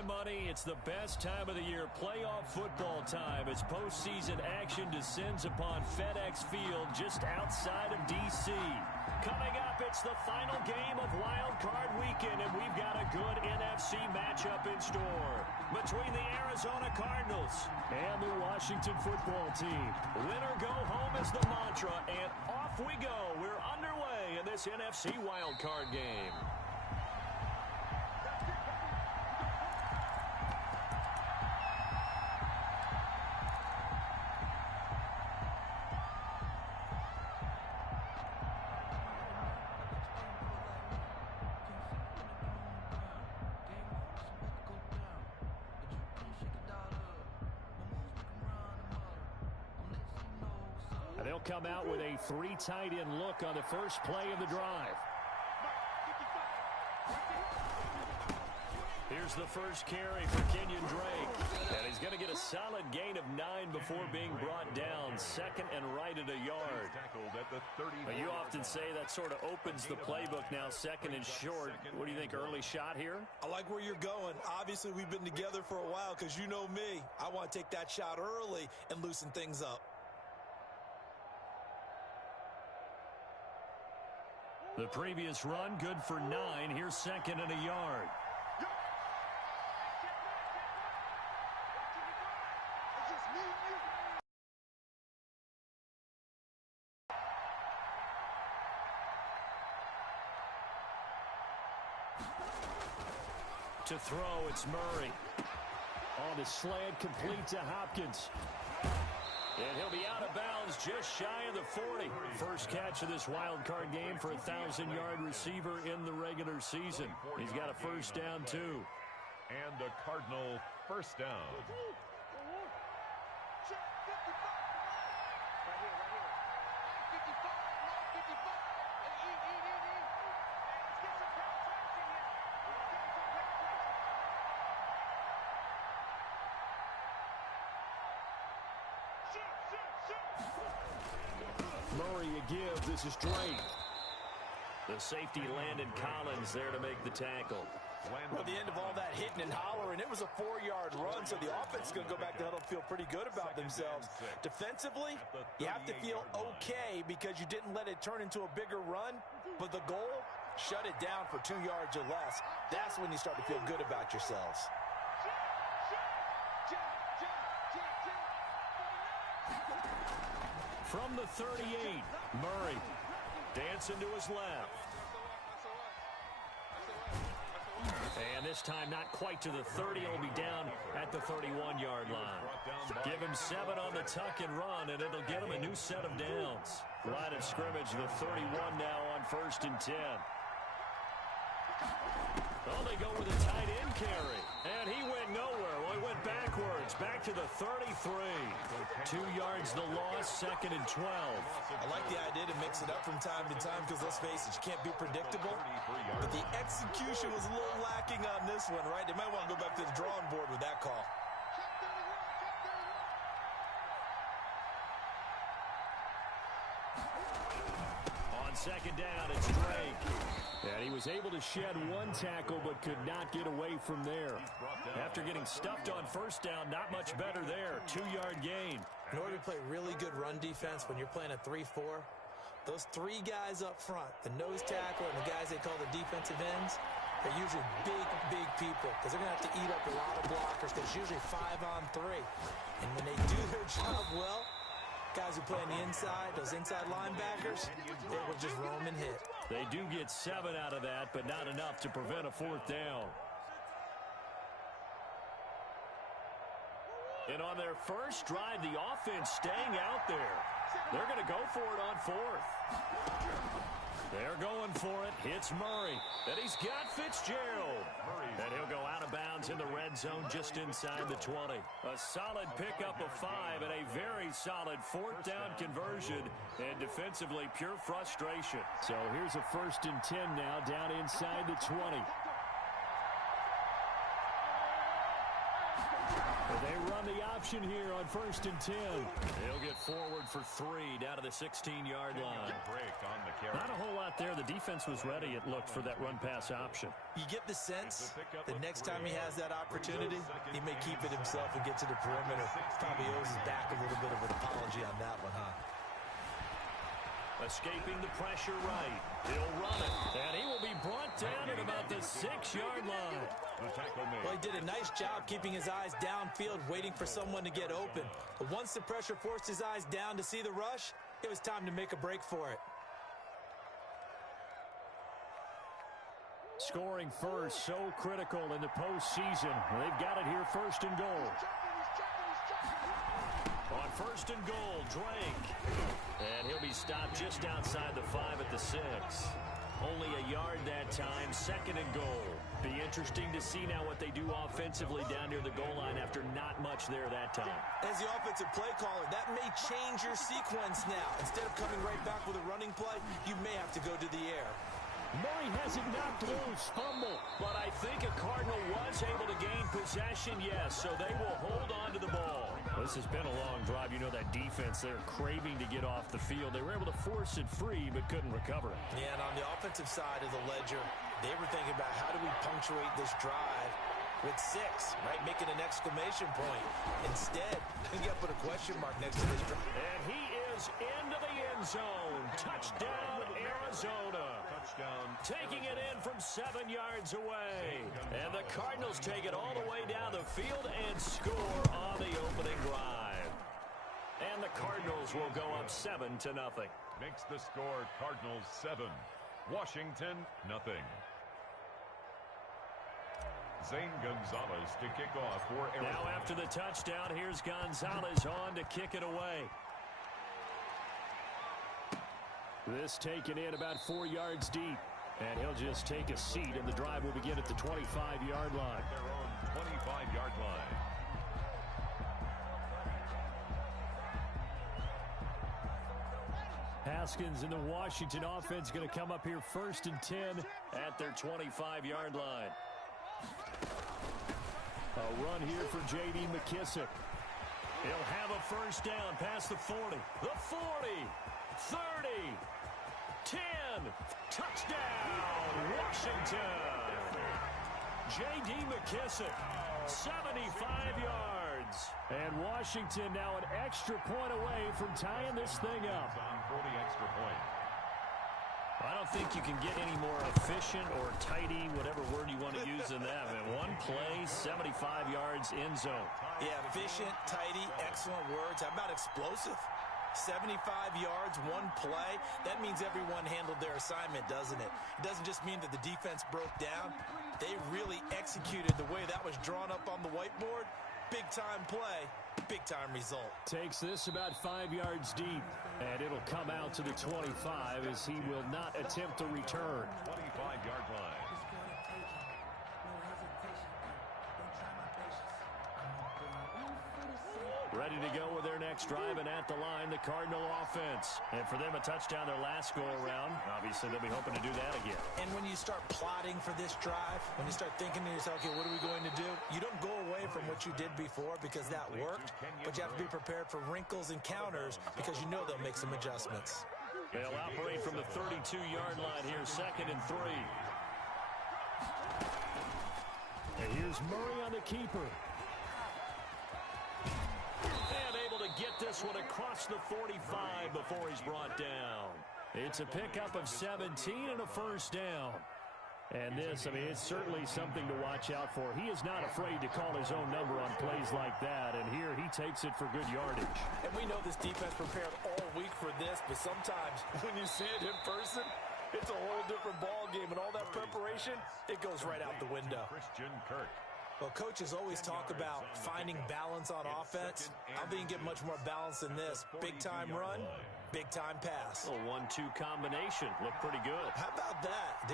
my money, it's the best time of the year, playoff football time, as postseason action descends upon FedEx Field just outside of D.C. Coming up, it's the final game of Wild Card Weekend, and we've got a good NFC matchup in store between the Arizona Cardinals and the Washington Football Team. Win or go home is the mantra, and off we go. We're underway in this NFC Wild Card game. They'll come out with a three tight end look on the first play of the drive. Here's the first carry for Kenyon Drake. And he's going to get a solid gain of 9 before being brought down. Second and right at a yard. You often say that sort of opens the playbook now, second and short. What do you think, early shot here? I like where you're going. Obviously, we've been together for a while because you know me. I want to take that shot early and loosen things up. The previous run, good for 9. Here's second and a yard. To throw, it's Murray. On the slant, complete to Hopkins. And he'll be out of bounds just shy of the 40. First catch of this wild card game for a 1,000-yard receiver in the regular season. He's got a first down, too. And a Cardinal first down. Murray a give. This is Drake. The safety Landon Collins there to make the tackle. Well, at the end of all that hitting and hollering, it was a 4-yard run, so the offense is going to go back to huddle, feel pretty good about themselves. Defensively, you have to feel okay because you didn't let it turn into a bigger run, but the goal, shut it down for 2 yards or less. That's when you start to feel good about yourselves. From the 38, Murray dancing to his left. And this time not quite to the 30. He'll be down at the 31-yard line. Give him 7 on the tuck and run, and it'll get him a new set of downs. Line of scrimmage, the 31 now on 1st and 10. Oh, they go with a tight end carry. And he went nowhere. Well, he went backwards. Back to the 33. 2 yards the loss, 2nd and 12. I like the idea to mix it up from time to time because, let's face it, you can't be predictable. But the execution was a little lacking on this one, right? They might want to go back to the drawing board with that call. On 2nd down, it's Drake. And he was able to shed 1 tackle but could not get away from there. After getting stuffed on 1st down, not much better there. 2-yard gain. In order to play really good run defense when you're playing a 3-4, those 3 guys up front, the nose tackle and the guys they call the defensive ends, they're usually big people because they're going to have to eat up a lot of blockers because it's usually 5-on-3. And when they do their job well, guys who play on the inside, those inside linebackers, they will just roam and hit. They do get 7 out of that, but not enough to prevent a 4th down. And on their first drive, the offense staying out there. They're going to go for it on 4th. They're going for it. Hits Murray. And he's got Fitzgerald. And he'll go out of bounds in the red zone just inside the 20. A solid pickup of 5 and a very solid 4th down conversion. And defensively, pure frustration. So here's a 1st and 10 now down inside the 20. They run the option here on 1st and 10. They'll get forward for 3 down to the 16-yard line. Not a whole lot out there. The defense was ready, it looked, for that run-pass option. You get the sense the next time he has that opportunity, he may keep it himself and get to the perimeter. Probably owes his back a little bit of an apology on that one, huh? Escaping the pressure right. He'll run it. And he will be brought down at about the 6-yard line. Well, he did a nice job keeping his eyes downfield, waiting for someone to get open. But once the pressure forced his eyes down to see the rush, it was time to make a break for it. Scoring first, so critical in the postseason. They've got it here, first and goal. On first and goal, Drake. And he'll be stopped just outside the 5 at the 6. Only a yard that time, second and goal. Be interesting to see now what they do offensively down near the goal line after not much there that time. As the offensive play caller, that may change your sequence now. Instead of coming right back with a running play, you may have to go to the air. Murray has it knocked loose, fumble. But I think a Cardinal was able to gain possession, yes, so they will hold on to the ball. This has been a long drive. You know that defense, they're craving to get off the field. They were able to force it free, but couldn't recover it. Yeah, and on the offensive side of the ledger, they were thinking about how do we punctuate this drive with 6, right? Making an exclamation point. Instead, you got to put a question mark next to this drive. And he is into the end zone. Touchdown, Arizona. Taking it in from 7 yards away. And the Cardinals take it all the way down the field and score on the opening drive. And the Cardinals will go up 7-0. Makes the score Cardinals 7, Washington nothing. Zane Gonzalez to kick off for Arizona. Now after the touchdown, here's Gonzalez on to kick it away. This taken in about 4 yards deep. And he'll just take a seat, and the drive will begin at the 25-yard line. Their own 25-yard line. Haskins and the Washington offense going to come up here first and 10 at their 25-yard line. A run here for J.D. McKissick. He'll have a first down past the 40, the 40, 30, 10, touchdown, Washington. J.D. McKissick, 75 yards. And Washington now an extra point away from tying this thing up. For the extra point. I don't think you can get any more efficient or tidy, whatever word you want to use in that. Man, one play, 75 yards, end zone. Yeah, efficient, tidy, excellent words. How about explosive? 75 yards, one play. That means everyone handled their assignment, doesn't it? It doesn't just mean that the defense broke down. They really executed the way that was drawn up on the whiteboard. Big-time play, big-time result. Takes this about 5 yards deep, and it'll come out to the 25 as he will not attempt to return. 25-yard line. Ready to go with their next drive, and at the line, the Cardinal offense. And for them, a touchdown their last go-around. Obviously, they'll be hoping to do that again. And when you start plotting for this drive, when you start thinking to yourself, okay, what are we going to do? You don't go away from what you did before because that worked, but you have to be prepared for wrinkles and counters because you know they'll make some adjustments. They'll operate from the 32-yard line here, 2nd and 3. And here's Murray on the keeper. And able to get this one across the 45 before he's brought down. It's a pickup of 17 and a first down. And this, I mean, it's certainly something to watch out for. He is not afraid to call his own number on plays like that. And here he takes it for good yardage. And we know this defense prepared all week for this, but sometimes when you see it in person, it's a whole different ball game. And all that preparation, it goes right out the window. Christian Kirk. Well, coaches always talk about finding balance on offense. I don't think you can get much more balance than this. Big-time run, big-time pass. A 1-2 combination. Looked pretty good. How about that?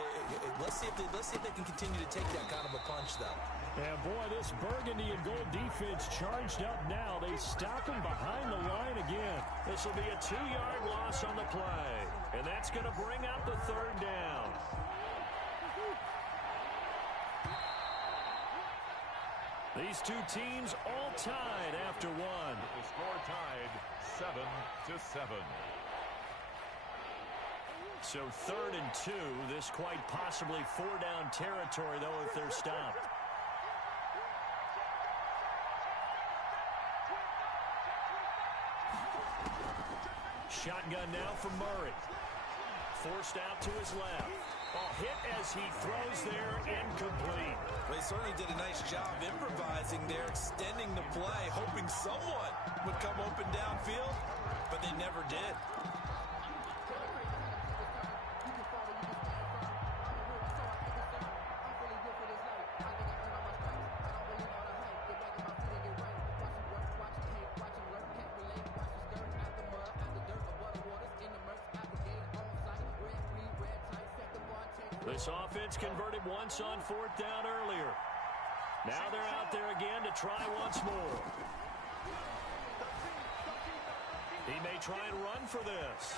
Let's see if they can continue to take that kind of a punch, though. And, boy, this burgundy and gold defense charged up now. They stop him behind the line again. This will be a 2-yard loss on the play. And that's going to bring out the 3rd down. These two teams all tied after one. The score tied 7-7. So 3rd and 2. This quite possibly 4-down territory, though, if they're stopped. Shotgun now from Murray. Forced out to his left. Hit as he throws there, incomplete. They certainly did a nice job improvising there, extending the play, hoping someone would come open downfield, but they never did. This offense converted once on 4th down earlier. Now they're out there again to try once more. He may try and run for this.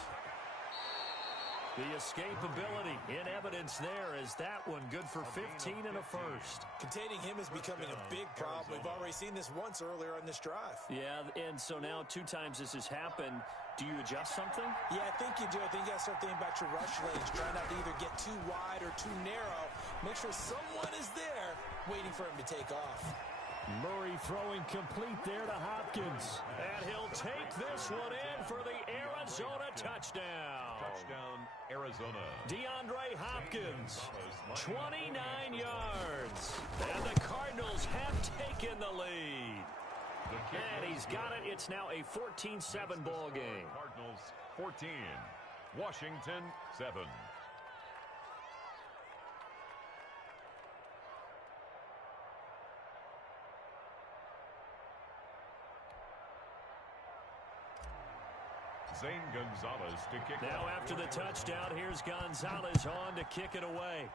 The escapability in evidence there is that one good for 15 and a first. Containing him is becoming a big problem. We've already seen this once earlier on this drive. Yeah, and so now 2 times this has happened. Do you adjust something? Yeah, I think you do. I think you got to start thinking about your rush lanes. Try not to either get too wide or too narrow. Make sure someone is there waiting for him to take off. Murray throwing complete there to Hopkins. And he'll take this one in for the Arizona touchdown. Touchdown, Arizona. DeAndre Hopkins, 29 yards. And the Cardinals have taken the lead. And he's got it. It's now a 14-7 ball game. Cardinals 14, Washington 7. Zane Gonzalez to kick. Now after the touchdown, here's Gonzalez on to kick it away.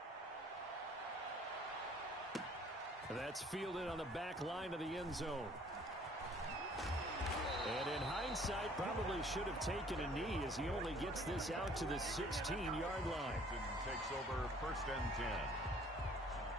That's fielded on the back line of the end zone. And in hindsight, probably should have taken a knee as he only gets this out to the 16-yard line. Takes over 1st and 10.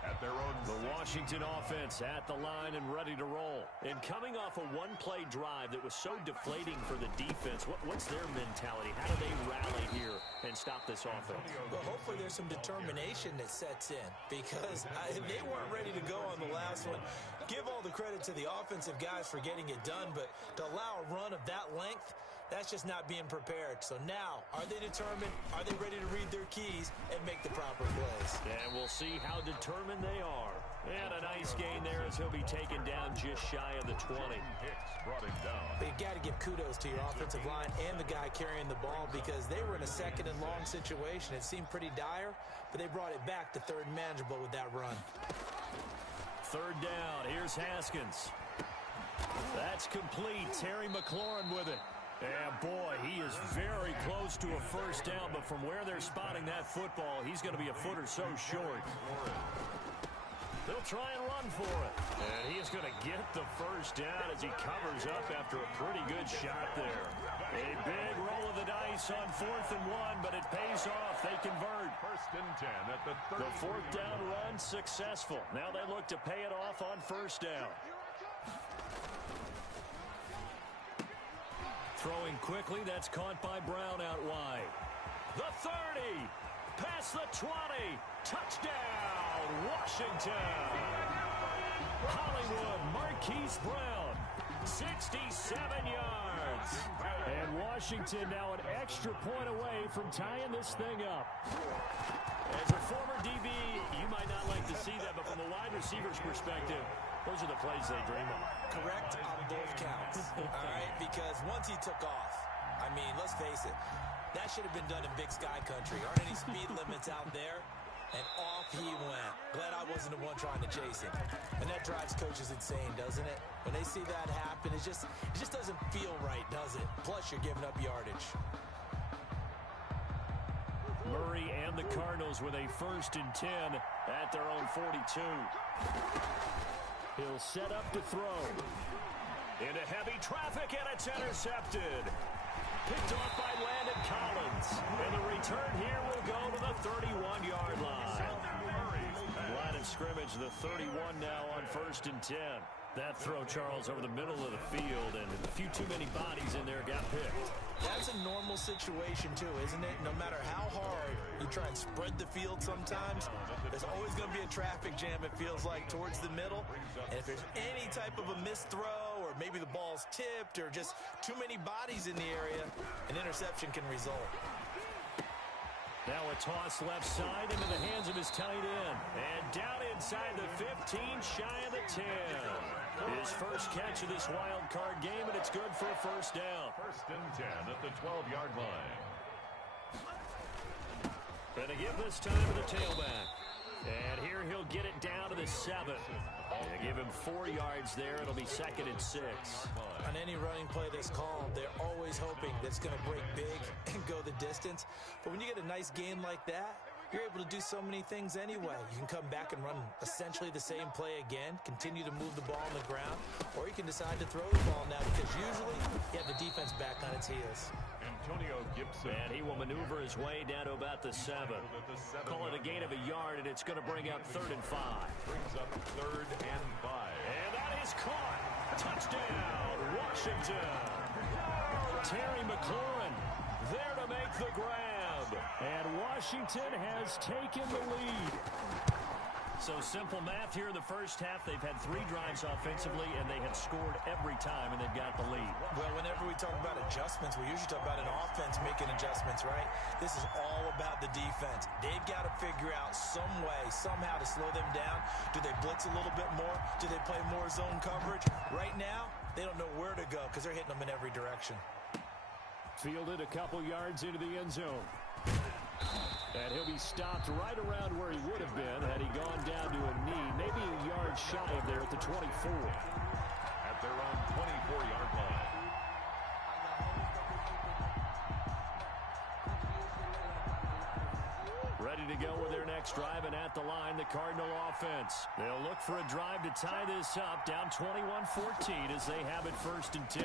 At their own. The Washington offense at the line and ready to roll. And coming off a one-play drive that was so deflating for the defense, what's their mentality? How do they rally here and stop this offense? Well, hopefully there's some determination that sets in because they weren't ready to go on the last one. Give all the credit to the offensive guys for getting it done, but to allow a run of that length, that's just not being prepared. So now, are they determined? Are they ready to read their keys and make the proper plays? And we'll see how determined they are. And a nice gain there as he'll be taken down just shy of the 20. Hicks brought him down. But you got to give kudos to your offensive line and the guy carrying the ball because they were in a 2nd and long situation. It seemed pretty dire, but they brought it back to 3rd and manageable with that run. 3rd down. Here's Haskins. That's complete. Terry McLaurin with it. And boy, he is very close to a 1st down, but from where they're spotting that football, he's going to be a foot or so short. They'll try and run for it. And he is going to get the 1st down as he covers up after a pretty good shot there. A big roll of the dice on 4th and 1, but it pays off. They convert. 1st and 10 at the 30. The 4th down run successful. Now they look to pay it off on 1st down. Throwing quickly, that's caught by Brown out wide. The 30, past the 20, touchdown, Washington. Hollywood Marquise Brown, 67 yards. And Washington now an extra point away from tying this thing up. As a former DB, you might not like to see that, but from a wide receiver's perspective, those are the plays they dream of. Correct on both counts, all right? Because once he took off, I mean, let's face it, that should have been done in Big Sky Country. Aren't any speed limits out there? And off he went. Glad I wasn't the one trying to chase him. And that drives coaches insane, doesn't it? When they see that happen, it just doesn't feel right, does it? Plus, you're giving up yardage. Murray and the Cardinals with a 1st and 10 at their own 42. He'll set up to throw. Into heavy traffic, and it's intercepted. Picked off by Landon Collins. And the return here will go to the 31-yard line. Line of scrimmage, the 31 now on 1st and 10. That throw, Charles, over the middle of the field, and a few too many bodies in there got picked. That's a normal situation, too, isn't it? No matter how hard you try and spread the field sometimes, there's always going to be a traffic jam, it feels like, towards the middle. And if there's any type of a missed throw, or maybe the ball's tipped, or just too many bodies in the area, an interception can result. Now a toss left side into the hands of his tight end. And down inside the 15, shy of the 10. His first catch of this wild card game, and it's good for a first down. 1st and 10 at the 12-yard line. Gonna give this time to the tailback. And here he'll get it down to the 7. They give him 4 yards there. It'll be 2nd and 6. On any running play that's called, they're always hoping that it's going to break big and go the distance. But when you get a nice game like that, you're able to do so many things anyway. You can come back and run essentially the same play again, continue to move the ball on the ground, or you can decide to throw the ball now because usually you have the defense back on its heels. Antonio Gibson. And he will maneuver his way down to about the 7. Call it a gain of a yard, and it's going to bring up 3rd and 5. Brings up 3rd and 5. And that is caught. Touchdown, Washington. Terry McLaurin there to make the grab. And Washington has taken the lead. So simple math here in the first half. They've had 3 drives offensively, and they have scored every time, and they've got the lead. Well, whenever we talk about adjustments, we usually talk about an offense making adjustments, right? This is all about the defense. They've got to figure out some way, somehow to slow them down. Do they blitz a little bit more? Do they play more zone coverage? Right now, they don't know where to go because they're hitting them in every direction. Fielded a couple yards into the end zone. And he'll be stopped right around where he would have been had he gone down to a knee, maybe a yard shy of there at the 24. At their own 24-yard line. Ready to go with their next drive, and at the line, the Cardinal offense. They'll look for a drive to tie this up, down 21-14 as they have it 1st and 10.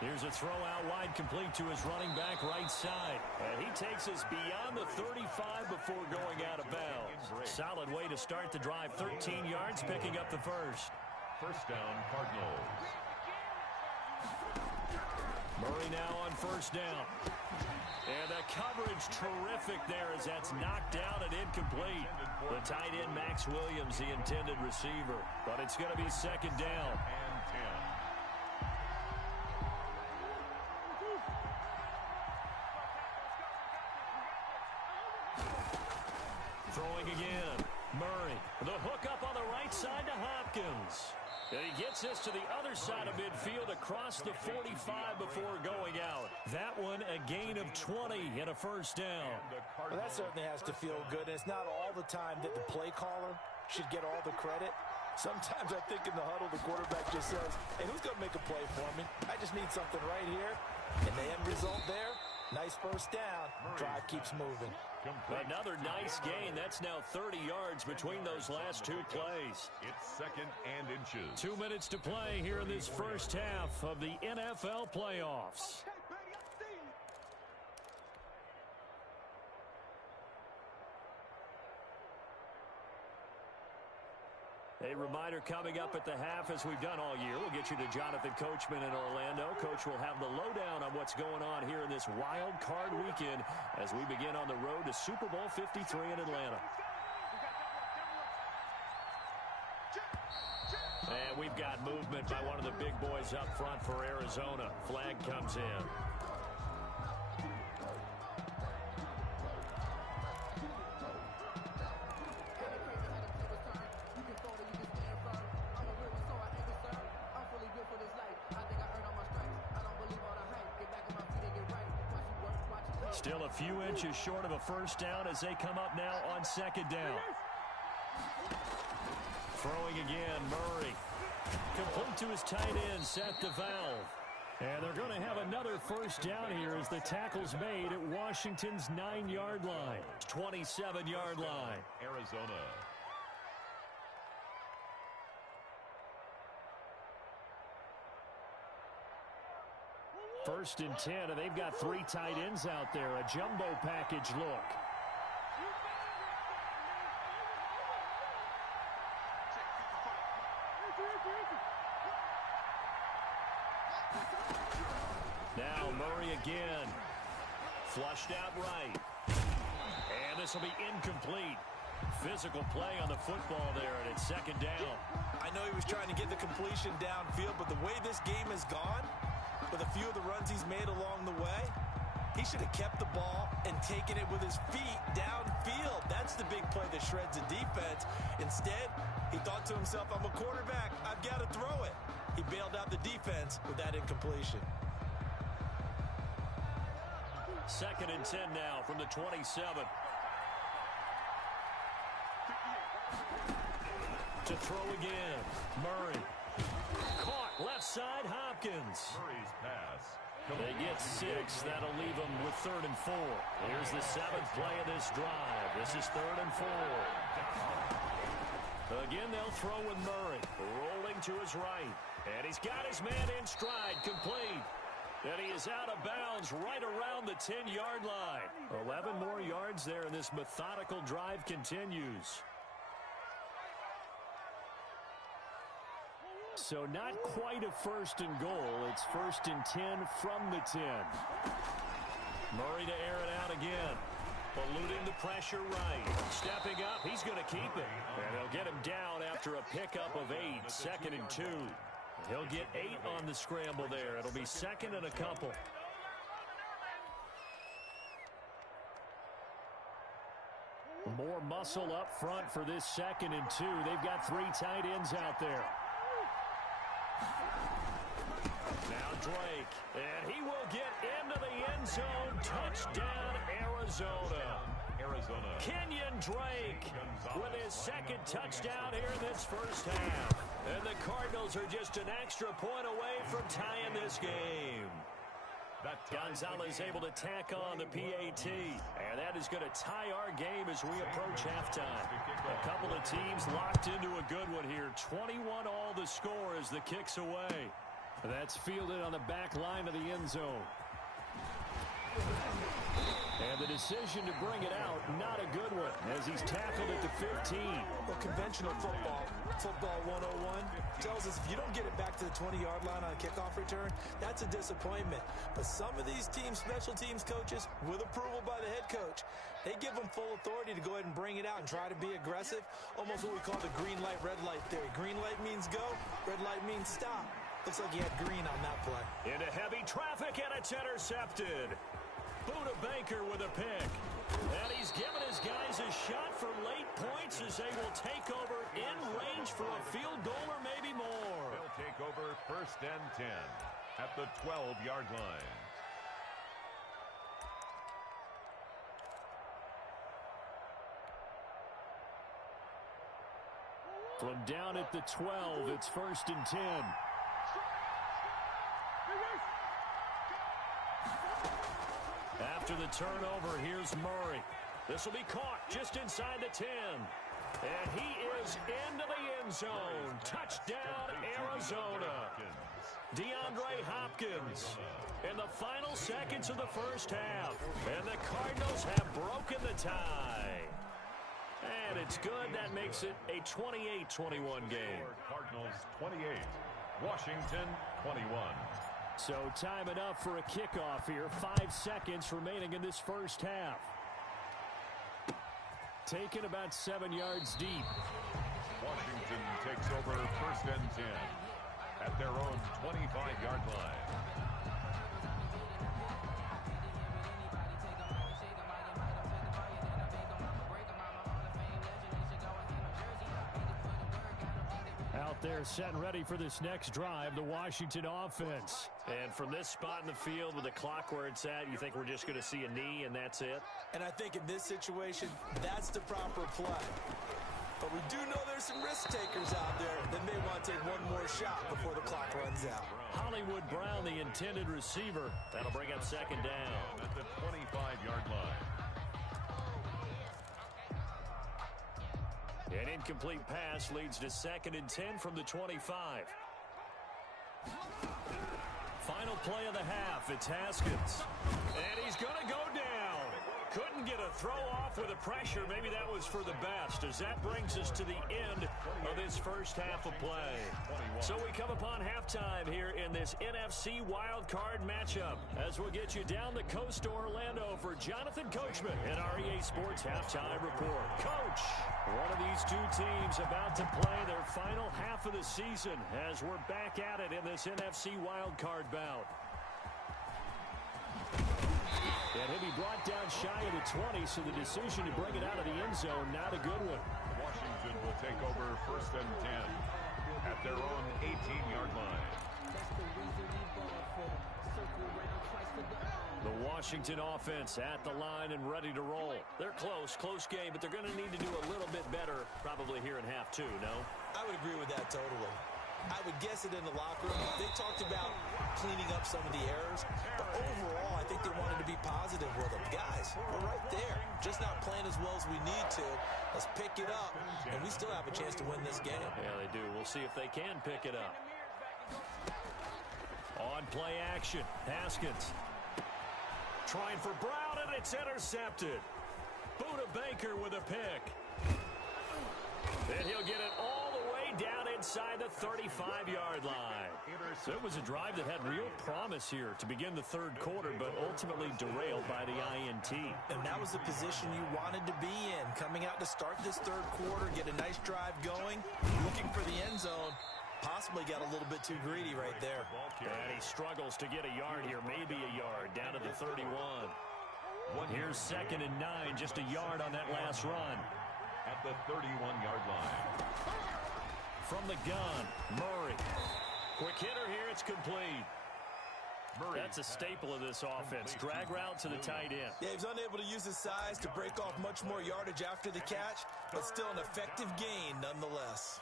Here's a throw out wide, complete to his running back right side. And he takes us beyond the 35 before going out of bounds. Solid way to start the drive. 13 yards, picking up the first. 1st down, Cardinals. Murray now on 1st down. And the coverage terrific there as that's knocked down and incomplete. The tight end, Max Williams, the intended receiver. But it's going to be 2nd down. And 10. Throwing again. Murray. The hook up on the right side to Hopkins. And he gets this to the other side of midfield across the 45 before going out. That one a gain of 20 and a 1st down. Well, that certainly has to feel good. And it's not all the time that the play caller should get all the credit. Sometimes I think in the huddle the quarterback just says, hey, who's going to make a play for me? I just need something right here. And the end result there, nice 1st down. Drive keeps moving. Another nice gain. That's now 30 yards between those last 2 plays. It's 2nd and inches. 2 minutes to play here in this first half of the NFL playoffs. A reminder coming up at the half, as we've done all year. We'll get you to Jonathan Coachman in Orlando. Coach will have the lowdown on what's going on here in this wild card weekend as we begin on the road to Super Bowl 53 in Atlanta. And we've got movement by one of the big boys up front for Arizona. Flag comes in. Still a few inches short of a 1st down as they come up now on 2nd down. Throwing again, Murray. Complete to his tight end, Seth DeValve. And they're going to have another 1st down here as the tackle's made at Washington's 9-yard line. 27-yard line. Arizona. 1st and 10, and they've got 3 tight ends out there. A jumbo package look. Now Murray again. Flushed out right. And this will be incomplete. Physical play on the football there, and it's second down. I know he was trying to get the completion downfield, but the way this game has gone, with a few of the runs he's made along the way, he should have kept the ball and taken it with his feet downfield. That's the big play that shreds the defense. Instead, he thought to himself, I'm a quarterback. I've got to throw it. He bailed out the defense with that incompletion. Second and 10 now from the 27. To throw again. Murray. Caught left side, Hopkins. Murray's pass. They get 6. That'll leave them with 3rd and 4. Here's the 7th play of this drive. This is 3rd and 4. Again, they'll throw with Murray. Rolling to his right. And he's got his man in stride. Complete. And he is out of bounds right around the 10-yard line. 11 more yards there, and this methodical drive continues. So not quite a 1st and goal. It's 1st and 10 from the 10. Murray to air it out again. Eluding the pressure right. Stepping up, he's going to keep it. And he'll get him down after a pickup of 8. 2nd and 2. He'll get 8 on the scramble there. It'll be 2nd and a couple. More muscle up front for this 2nd and 2. They've got 3 tight ends out there. Now Drake, and he will get into the end zone. Touchdown, Arizona. Kenyon Drake with his 2nd touchdown here in this first half. And the Cardinals are just an extra point away from tying this game. Gonzalez able to tack on the PAT. And that is going to tie our game as we approach halftime. A couple of teams locked into a good one here. 21 all the score as the kick's away. That's fielded on the back line of the end zone. And the decision to bring it out, not a good one, as he's tackled at the 15. Well, conventional football 101, tells us if you don't get it back to the 20-yard line on a kickoff return, that's a disappointment. But some of these teams, special teams coaches, with approval by the head coach, they give them full authority to go ahead and bring it out and try to be aggressive, almost what we call the green light, red light theory. Green light means go, red light means stop. Looks like he had green on that play. Into heavy traffic, and it's intercepted. Buda Baker with a pick. And he's given his guys a shot for late points as they will take over in range for a field goal or maybe more. They'll take over 1st and 10 at the 12-yard line. From down at the 12, it's 1st and 10. After the turnover, here's Murray. This will be caught just inside the 10. And he is into the end zone. Touchdown, Arizona. DeAndre Hopkins in the final seconds of the first half. And the Cardinals have broken the tie. And it's good. That makes it a 28-21 game. Cardinals 28, Washington 21. So time enough for a kickoff here. 5 seconds remaining in this first half. Taken about 7 yards deep. Washington takes over 1st and 10 at their own 25-yard line. Out there set and ready for this next drive, the Washington offense. And from this spot in the field with the clock where it's at, you think we're just going to see a knee and that's it? And I think in this situation, that's the proper play. But we do know there's some risk takers out there that may want to take one more shot before the clock runs out. Hollywood Brown, the intended receiver. That'll bring up 2nd down. At the 25-yard line. An incomplete pass leads to 2nd and 10 from the 25. Final play of the half. It's Haskins. And he's going to go down. Couldn't get a throw off with the pressure. Maybe that was for the best, as that brings us to the end of this first half of play. So we come upon halftime here in this NFC wildcard matchup, as we'll get you down the coast to Orlando for Jonathan Coachman in our EA Sports Halftime Report. Coach, one of these two teams about to play their final half of the season as we're back at it in this NFC wildcard bout. And he'll be brought down shy of the 20, so the decision to bring it out of the end zone, not a good one. Washington will take over 1st and 10 at their own 18-yard line. The Washington offense at the line and ready to roll. They're close game, but they're going to need to do a little bit better probably here in half two, no? I would agree with that totally. I would guess it in the locker room. They talked about cleaning up some of the errors, but overall, I think they wanted to be positive with them. Guys, we're right there. Just not playing as well as we need to. Let's pick it up, and we still have a chance to win this game. Yeah, they do. We'll see if they can pick it up. On play action, Haskins. Trying for Brown, and it's intercepted. Buda Baker with a pick. And he'll get it all the way down inside the 35-yard line. So it was a drive that had real promise here to begin the third quarter, but ultimately derailed by the INT. And that was the position you wanted to be in. Coming out to start this third quarter, get a nice drive going, looking for the end zone. Possibly got a little bit too greedy right there. And he struggles to get a yard here, maybe a yard, down to the 31. Here's 2nd and 9, just a yard on that last run. At the 31-yard line. From the gun, Murray. Quick hitter here, it's complete. Murray. That's a staple of this offense. Drag route to the tight end. Yeah, he was unable to use his size to break off much more yardage after the catch, but still an effective gain nonetheless.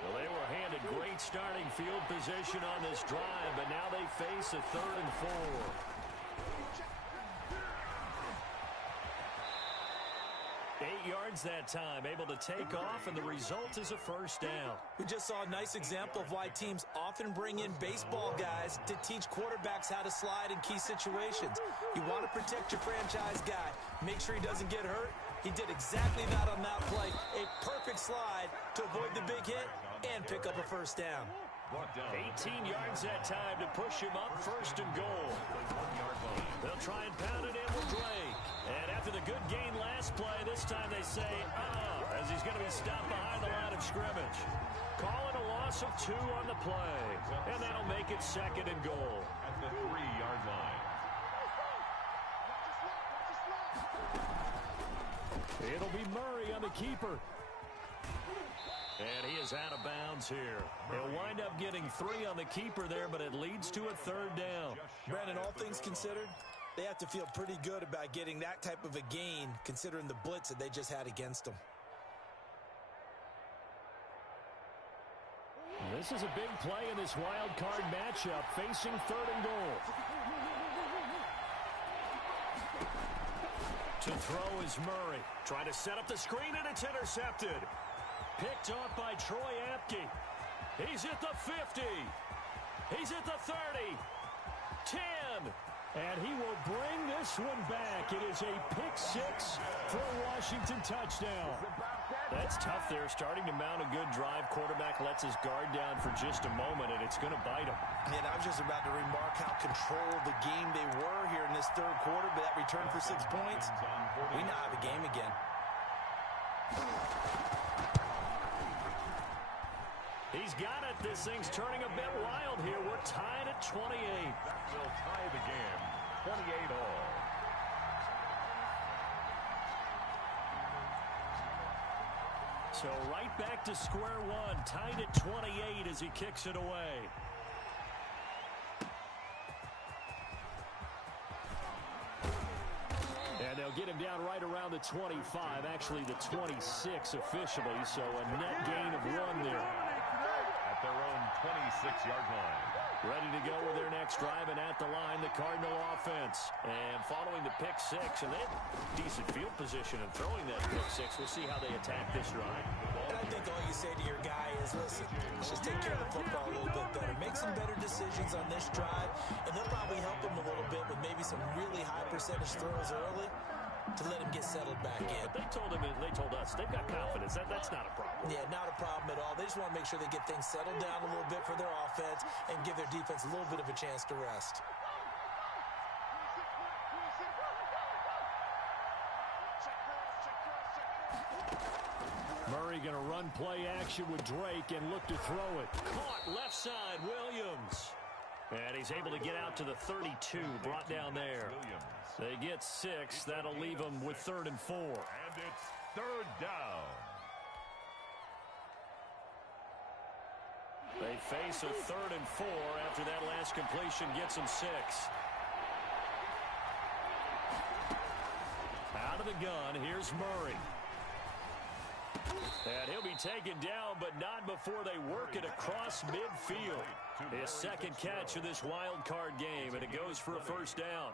Well, they were handed great starting field position on this drive, but now they face a 3rd and 4. 8 yards that time, able to take off, and the result is a first down. We just saw a nice example of why teams often bring in baseball guys to teach quarterbacks how to slide in key situations. You want to protect your franchise guy. Make sure he doesn't get hurt. He did exactly that on that play. A perfect slide to avoid the big hit and pick up a first down. 18 yards that time to push him up 1st and goal. They'll try and pound it in with Drake. And after the good gain last play, this time they say, as he's going to be stopped behind the line of scrimmage. Calling a loss of 2 on the play. And that'll make it 2nd and goal. At the 3-yard line. It'll be Murray on the keeper. And he is out of bounds here. He'll wind up getting 3 on the keeper there, but it leads to a 3rd down. Brandon, all things considered, they have to feel pretty good about getting that type of a gain, considering the blitz that they just had against them. This is a big play in this wild card matchup, facing 3rd and goal. To throw is Murray. Trying to set up the screen, and it's intercepted. Picked off by Troy Apke. He's at the 50. He's at the 30. 10. And he will bring this one back. It is a pick 6 for a Washington touchdown. That's tough there, starting to mount a good drive. Quarterback lets his guard down for just a moment, and it's going to bite him. And I was just about to remark how controlled the game they were here in this third quarter, but that return for 6 points, we now have a game again. He's got it. This thing's turning a bit wild here. We're tied at 28. That will tie the game. 28 all. So right back to square one. Tied at 28 as he kicks it away. And they'll get him down right around the 25. Actually, the 26 officially. So a net gain of 1 there. At their own 26-yard line. Ready to go with their next drive, and at the line, the Cardinal offense. And following the pick 6, and they have decent field position and throwing that pick 6. We'll see how they attack this drive. And I think think all you say to your guy is, listen, let's just take care of the football a little bit better. Make some better decisions on this drive, and they'll probably help him a little bit with maybe some really high percentage throws early to let him get settled back in. But they told us they've got confidence. That's not a problem. Yeah, not a problem at all. They just want to make sure they get things settled down a little bit for their offense and give their defense a little bit of a chance to rest. Murray going to run play action with Drake and look to throw it. Caught left side, Williams. And he's able to get out to the 32, brought down there. They get 6. That'll leave them with 3rd and 4. And it's 3rd down. They face a 3rd and 4 after that last completion gets them 6. Out of the gun, here's Murray. And he'll be taken down, but not before they work it across midfield. His second catch of this wild card game, and it goes for a 1st down.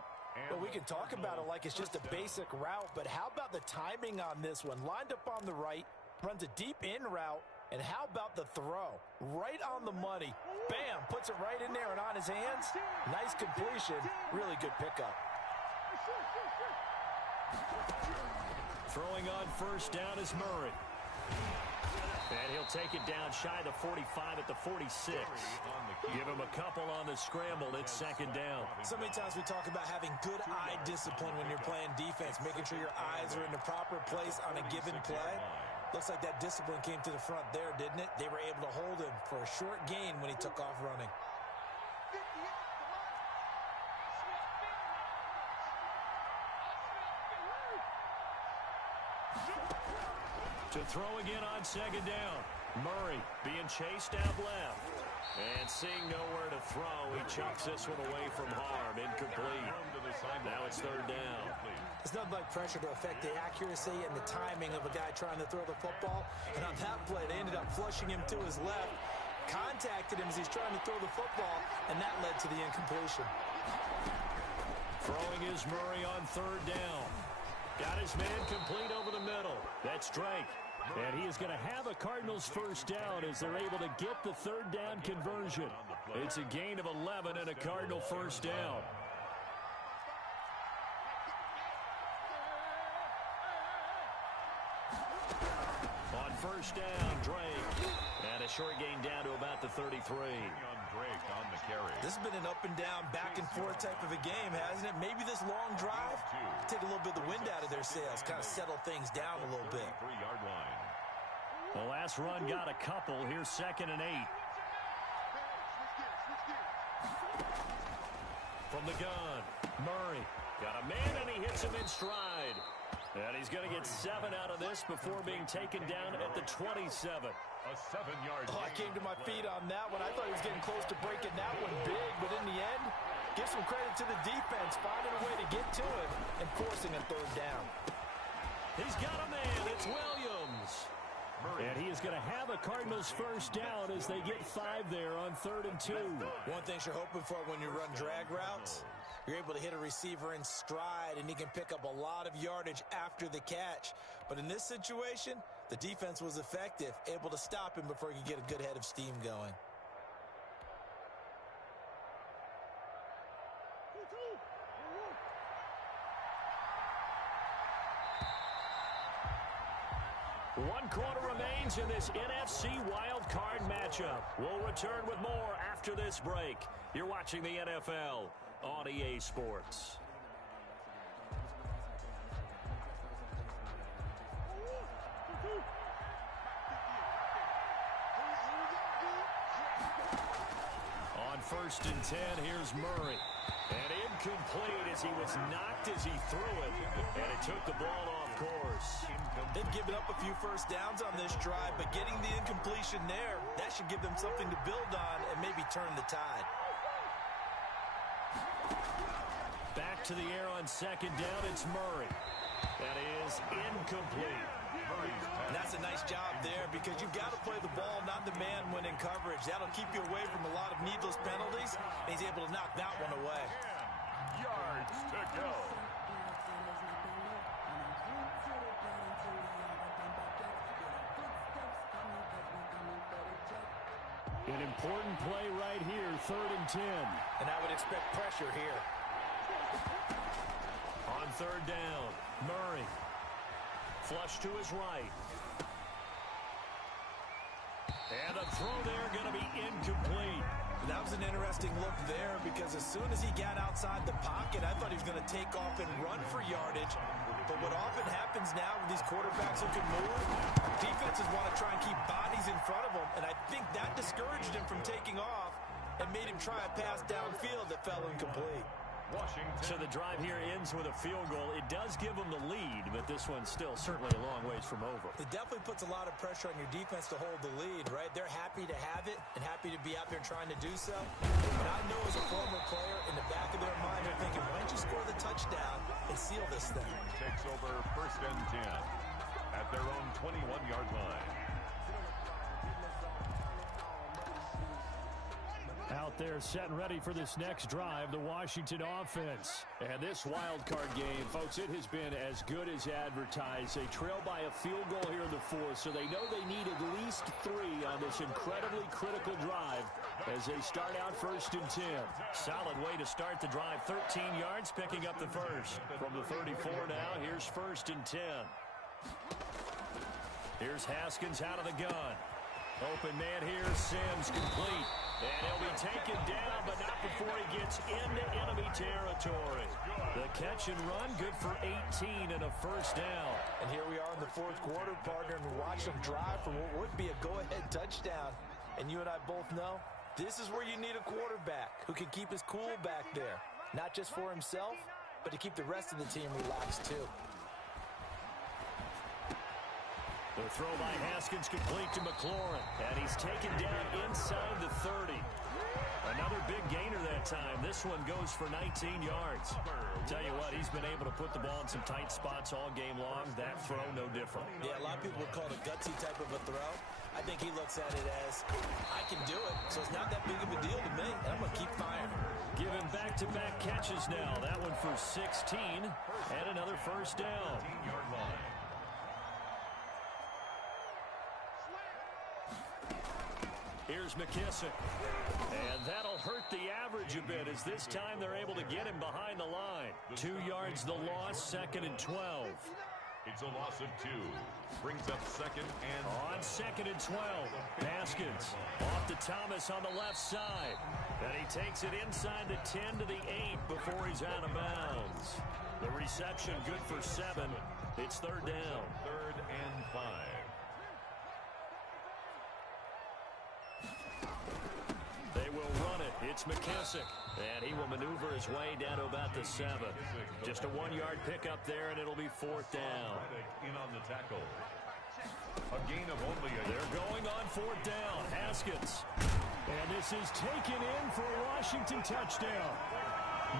Well, we can talk about it like it's just a basic route, but how about the timing on this one? Lined up on the right, runs a deep in route, and how about the throw? Right on the money. Bam, puts it right in there and on his hands. Nice completion, really good pickup. Throwing on 1st down is Murray. And he'll take it down shy of the 45 at the 46. Give him a couple on the scramble. It's 2nd down. So many times we talk about having good eye discipline when you're playing defense, making sure your eyes are in the proper place on a given play. Looks like that discipline came to the front there, didn't it? They were able to hold him for a short gain when he took off running. To throw again on 2nd down. Murray being chased out left. And seeing nowhere to throw, he chucks this one away from harm. Incomplete. Now it's 3rd down. It's nothing like pressure to affect the accuracy and the timing of a guy trying to throw the football. And on that play, they ended up flushing him to his left, contacted him as he's trying to throw the football, and that led to the incompletion. Throwing is Murray on 3rd down. Got his man complete over the middle. That's Drake. And he is going to have a Cardinals 1st down as they're able to get the 3rd down conversion. It's a gain of 11 and a Cardinal 1st down. On 1st down, Drake. And a short gain down to about the 33. On the carry. This has been an up and down, back and forth type of a game, hasn't it? Maybe this long drive, take a little bit of the wind out of their sails, kind of settle things down a little bit. 3-yard line. The last run got a couple. Here's 2nd and 8. From the gun, Murray got a man and he hits him in stride. And he's going to get 7 out of this before being taken down at the 27. A 7-yard. Oh, I came to my feet on that one. I thought he was getting close to breaking that one big, but in the end, give some credit to the defense, finding a way to get to it and forcing a 3rd down. He's got a man. It's Williams. And he is going to have a Cardinals 1st down as they get 5 there on 3rd and 2. One thing you're hoping for when you run drag routes, you're able to hit a receiver in stride, and he can pick up a lot of yardage after the catch. But in this situation, the defense was effective, able to stop him before he could get a good head of steam going. One quarter remains in this NFC Wild Card matchup. We'll return with more after this break. You're watching the NFL on EA Sports. On 1st and 10, here's Murray. And incomplete as he was knocked as he threw it. And it took the ball off course. They've given up a few 1st downs on this drive, but getting the incompletion there, that should give them something to build on and maybe turn the tide. Back to the air on 2nd down, it's Murray. That is incomplete. And that's a nice job there because you've got to play the ball, not the man when in coverage. That'll keep you away from a lot of needless penalties, and he's able to knock that one away. Yards to go. An important play right here, 3rd and 10. And I would expect pressure here. On 3rd down, Murray. Flush to his right. And a throw there going to be incomplete. That was an interesting look there because as soon as he got outside the pocket, I thought he was going to take off and run for yardage. But what often happens now with these quarterbacks who can move, defenses want to try and keep bodies in front of them, and I think that discouraged him from taking off and made him try a pass downfield that fell incomplete. Washington. So the drive here ends with a field goal. It does give them the lead, but this one's still certainly a long ways from over. It definitely puts a lot of pressure on your defense to hold the lead, right? They're happy to have it and happy to be out there trying to do so. But I know as a former player, in the back of their mind, they're thinking, why don't you score the touchdown and seal this thing? Takes over 1st and 10 at their own 21-yard line. Out there set and ready for this next drive, the Washington offense. And this wild card game, folks, it has been as good as advertised. They trail by a field goal here in the 4th, so they know they need at least 3 on this incredibly critical drive as they start out 1st and 10. Solid way to start the drive. 13 yards, picking up the first. From the 34 now, here's 1st and 10. Here's Haskins out of the gun. Open man here, Sims complete. And he'll be taken down, but not before he gets into enemy territory. The catch and run, good for 18 and a 1st down. And here we are in the 4th quarter, partner, and watch them drive for what would be a go-ahead touchdown. And you and I both know this is where you need a quarterback who can keep his cool back there. Not just for himself, but to keep the rest of the team relaxed too. The throw by Haskins complete to McLaurin. And he's taken down inside the 30. Another big gainer that time. This one goes for 19 yards. Tell you what, he's been able to put the ball in some tight spots all game long. That throw, no different. Yeah, a lot of people would call it a gutsy type of a throw. I think he looks at it as, I can do it, so it's not that big of a deal to me, and I'm going to keep firing. Given back-to-back catches now. That one for 16 and another 1st down. 18-yard line. Here's McKissick. And that'll hurt the average a bit as this time they're able to get him behind the line. 2 yards the loss, 2nd and 12. It's a loss of 2. Brings up 2nd and... On 2nd and 12. Haskins off to Thomas on the left side. And he takes it inside the 10 to the 8 before he's out of bounds. The reception good for 7. It's 3rd down. 3rd and 5. They will run it. It's McKissick. And he will maneuver his way down to about the 7. Just a 1-yard pickup there, and it'll be 4th down. In on the tackle. A gain of only a... They're going on 4th down. Haskins. And this is taken in for a Washington touchdown.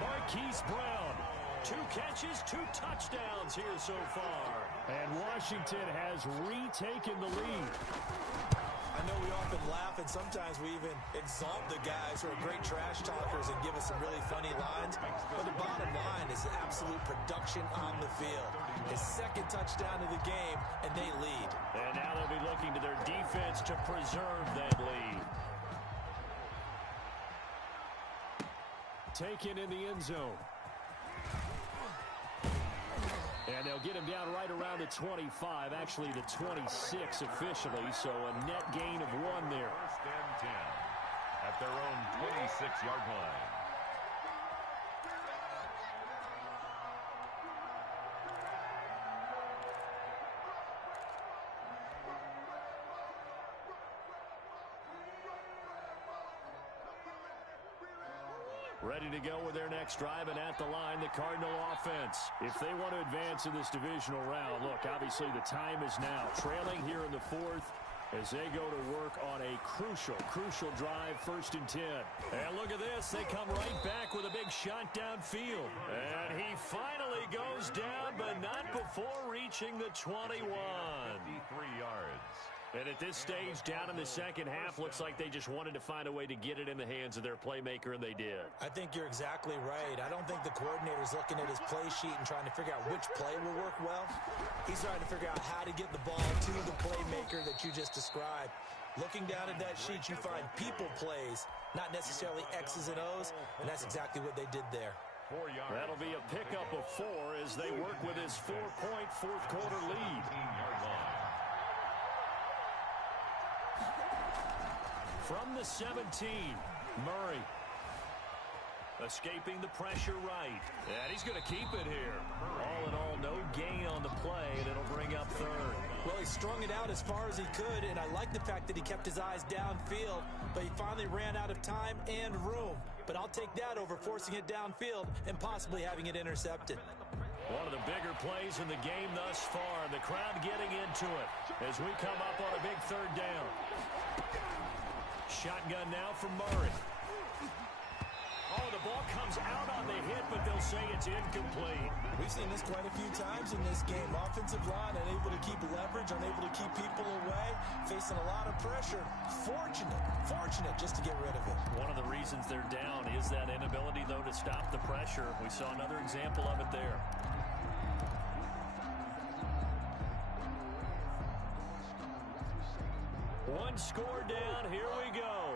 Marquise Brown. 2 catches, 2 touchdowns here so far. And Washington has retaken the lead. I know we often laugh, and sometimes we even exalt the guys who are great trash talkers and give us some really funny lines. But the bottom line is absolute production on the field. His 2nd touchdown of the game, and they lead. And now they'll be looking to their defense to preserve that lead. Taken in the end zone. And they'll get him down right around the 25, actually the 26 officially, so a net gain of 1 there. 1st and 10 at their own 26-yard line. Ready to go with their next drive, and at the line, the Cardinal offense. If they want to advance in this divisional round, look, obviously the time is now. Trailing here in the 4th as they go to work on a crucial drive, 1st and 10. And look at this. They come right back with a big shot downfield. And he finally goes down, but not before reaching the 21. 53 yards. And at this stage, down in the 2nd half, looks like they just wanted to find a way to get it in the hands of their playmaker, and they did. I think you're exactly right. I don't think the coordinator's looking at his play sheet and trying to figure out which play will work well. He's trying to figure out how to get the ball to the playmaker that you just described. Looking down at that sheet, you find people plays, not necessarily X's and O's, and that's exactly what they did there. That'll be a pickup of 4 as they work with his 4-point fourth-quarter lead. From the 17, Murray. Escaping the pressure right. And he's going to keep it here. All in all, no gain on the play, and it'll bring up third. Well, he strung it out as far as he could, and I like the fact that he kept his eyes downfield, but he finally ran out of time and room. But I'll take that over forcing it downfield and possibly having it intercepted. One of the bigger plays in the game thus far. The crowd getting into it as we come up on a big third down. Shotgun now from Murray. Oh, the ball comes out on the hit, but they'll say it's incomplete. We've seen this quite a few times in this game. Offensive line unable to keep leverage, unable to keep people away, facing a lot of pressure. Fortunate just to get rid of it. One of the reasons they're down is that inability, though, to stop the pressure. We saw another example of it there. One score down. Here we go.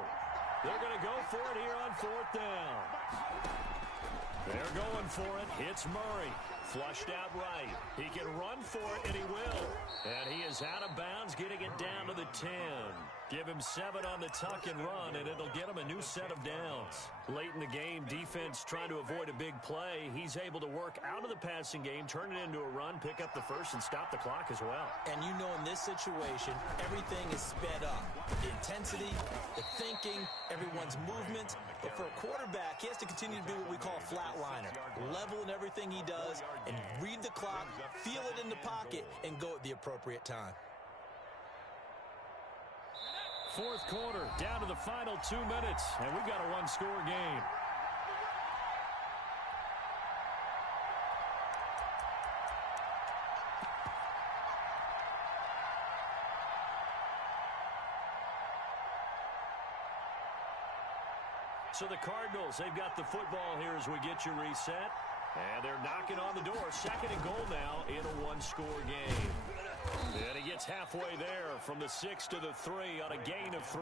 They're going to go for it here on 4th down. They're going for it. It's Murray. Flushed out right. He can run for it, and he will. And he is out of bounds, getting it down to the 10. Give him 7 on the tuck and run, and it'll get him a new set of downs. Late in the game, defense trying to avoid a big play. He's able to work out of the passing game, turn it into a run, pick up the first, and stop the clock as well. And you know in this situation, everything is sped up. The intensity, the thinking, everyone's movement. But for a quarterback, he has to continue to be what we call a flatliner. Level in everything he does and read the clock, feel it in the pocket, and go at the appropriate time. 4th quarter, down to the final 2 minutes, and we've got a one-score game. So the Cardinals, they've got the football here as we get you reset. And they're knocking on the door. 2nd and goal now in a one-score game. And he gets halfway there from the 6 to the 3 on a gain of 3.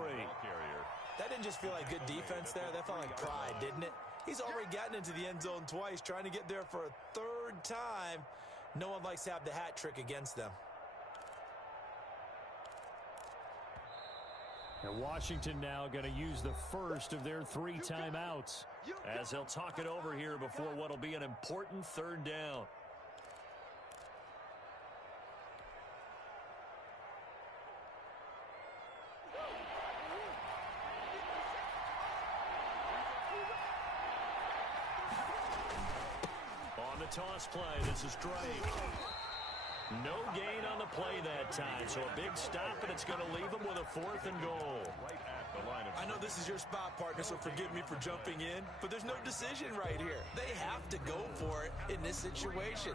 That didn't just feel like good defense there. That felt like pride, didn't it? He's already gotten into the end zone twice, trying to get there for a 3rd time. No one likes to have the hat trick against them. And Washington now going to use the first of their 3 timeouts as they'll talk it over here before what will be an important 3rd down. On the toss play, this is Drake. No gain on the play that time, so a big stop, and it's going to leave them with a 4th and goal. I know this is your spot, partner, so forgive me for jumping in, but there's no decision right here. They have to go for it in this situation.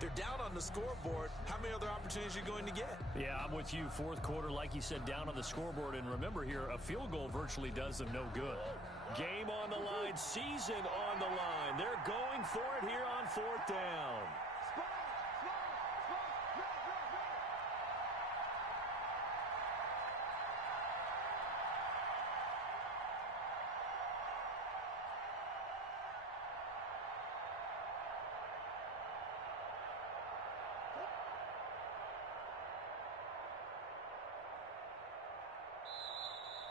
They're down on the scoreboard. How many other opportunities are you going to get? Yeah, I'm with you. 4th quarter, like you said, down on the scoreboard. And remember here, a field goal virtually does them no good. Game on the line, season on the line. They're going for it here on 4th down.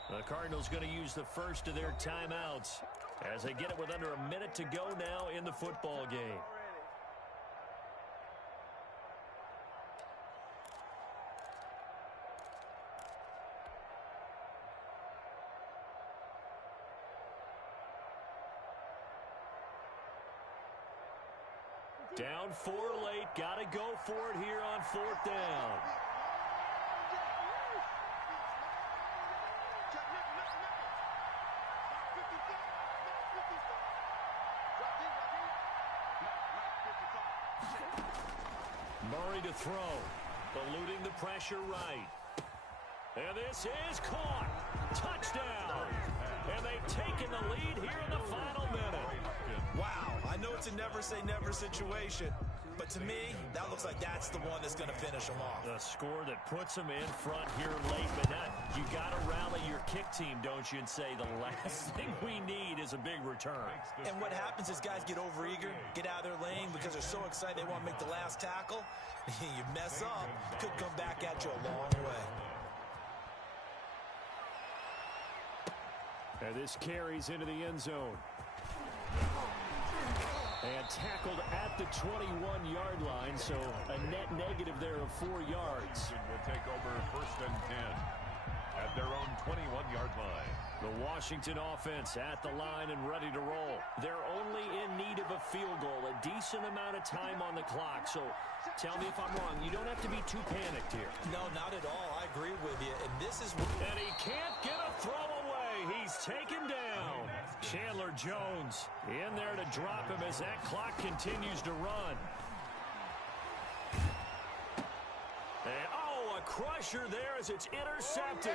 The Cardinals going to use the first of their timeouts as they get it with under a minute to go now in the football game. Down 4 late, got to go for it here on 4th down. Murray to throw, eluding the pressure right. And this is caught. Touchdown. And they've taken the lead here in the final minute. Wow, I know it's a never say never situation, But to me, that looks like that's the one that's going to finish them off. The score that puts them in front here late, but you got to rally your kick team, don't you, and say the last thing we need is a big return. And what happens is guys get overeager, get out of their lane because they're so excited they want to make the last tackle. You mess up, could come back at you a long way. And this carries into the end zone. And tackled at the 21-yard line, so a net negative there of 4 yards. Will take over 1st and 10 at their own 21-yard line. The Washington offense at the line and ready to roll. They're only in need of a field goal, a decent amount of time on the clock. So tell me if I'm wrong. You don't have to be too panicked here. No, not at all. I agree with you. And this is... And he can't get a throw away. He's taken down. Chandler Jones in there to drop him as that clock continues to run. And, a crusher there as it's intercepted.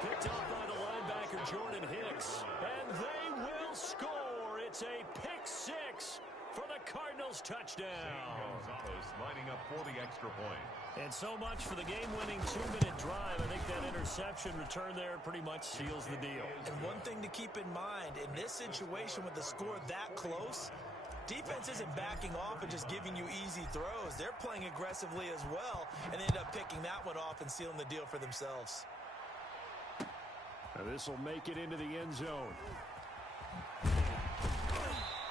Picked up by the linebacker, Jordan Hicks. And they will score. It's a pick six for the Cardinals touchdown. Gonzalez lining up for the extra point. And so much for the game-winning 2-minute drive. I think that interception return there pretty much seals the deal. And one thing to keep in mind, in this situation with the score that close, defense isn't backing off and just giving you easy throws. They're playing aggressively as well, and they end up picking that one off and sealing the deal for themselves. Now this will make it into the end zone.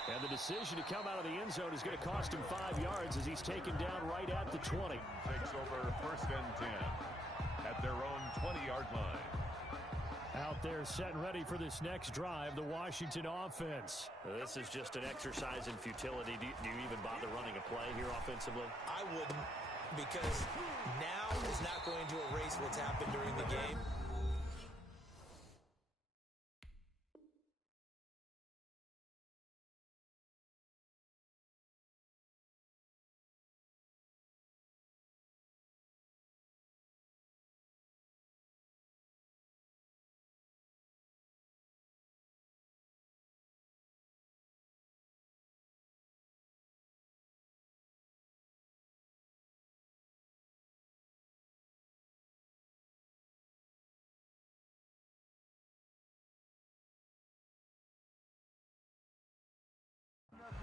And the decision to come out of the end zone is going to cost him 5 yards as he's taken down right at the 20. Takes over 1st and 10 at their own 20-yard line. Out there set and ready for this next drive, the Washington offense. This is just an exercise in futility. Do you even bother running a play here offensively? I wouldn't, because now is not going to erase what's happened during the game.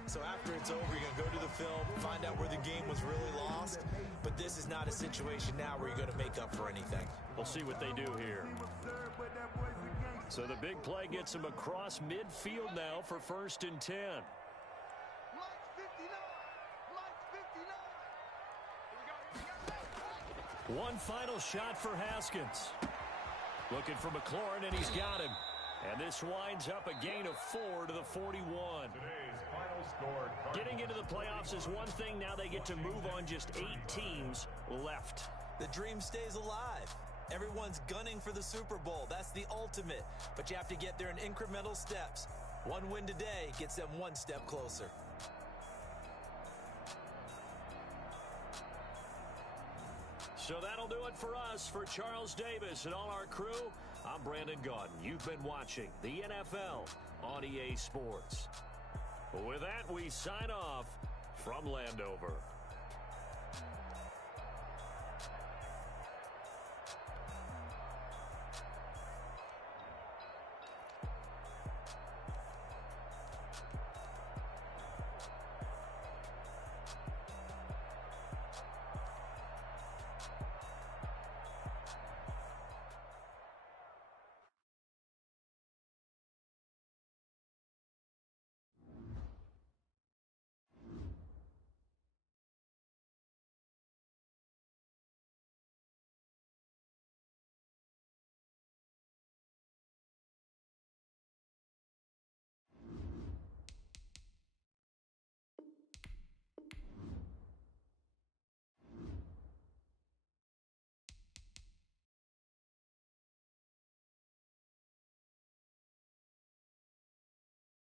So after it's over, you're going to go to the film, find out where the game was really lost. But this is not a situation now where you're going to make up for anything. We'll see what they do here. So the big play gets him across midfield now for 1st and 10. One final shot for Haskins. Looking for McLaurin, and he's got him. And this winds up a gain of 4 to the 41. Today's final score. Getting into the playoffs is one thing. Now they get to move on just 8 teams left. The dream stays alive. Everyone's gunning for the Super Bowl. That's the ultimate. But you have to get there in incremental steps. One win today gets them one step closer. So that'll do it for us. For Charles Davis and all our crew, I'm Brandon Gaudin. You've been watching the NFL on EA Sports. With that, we sign off from Landover.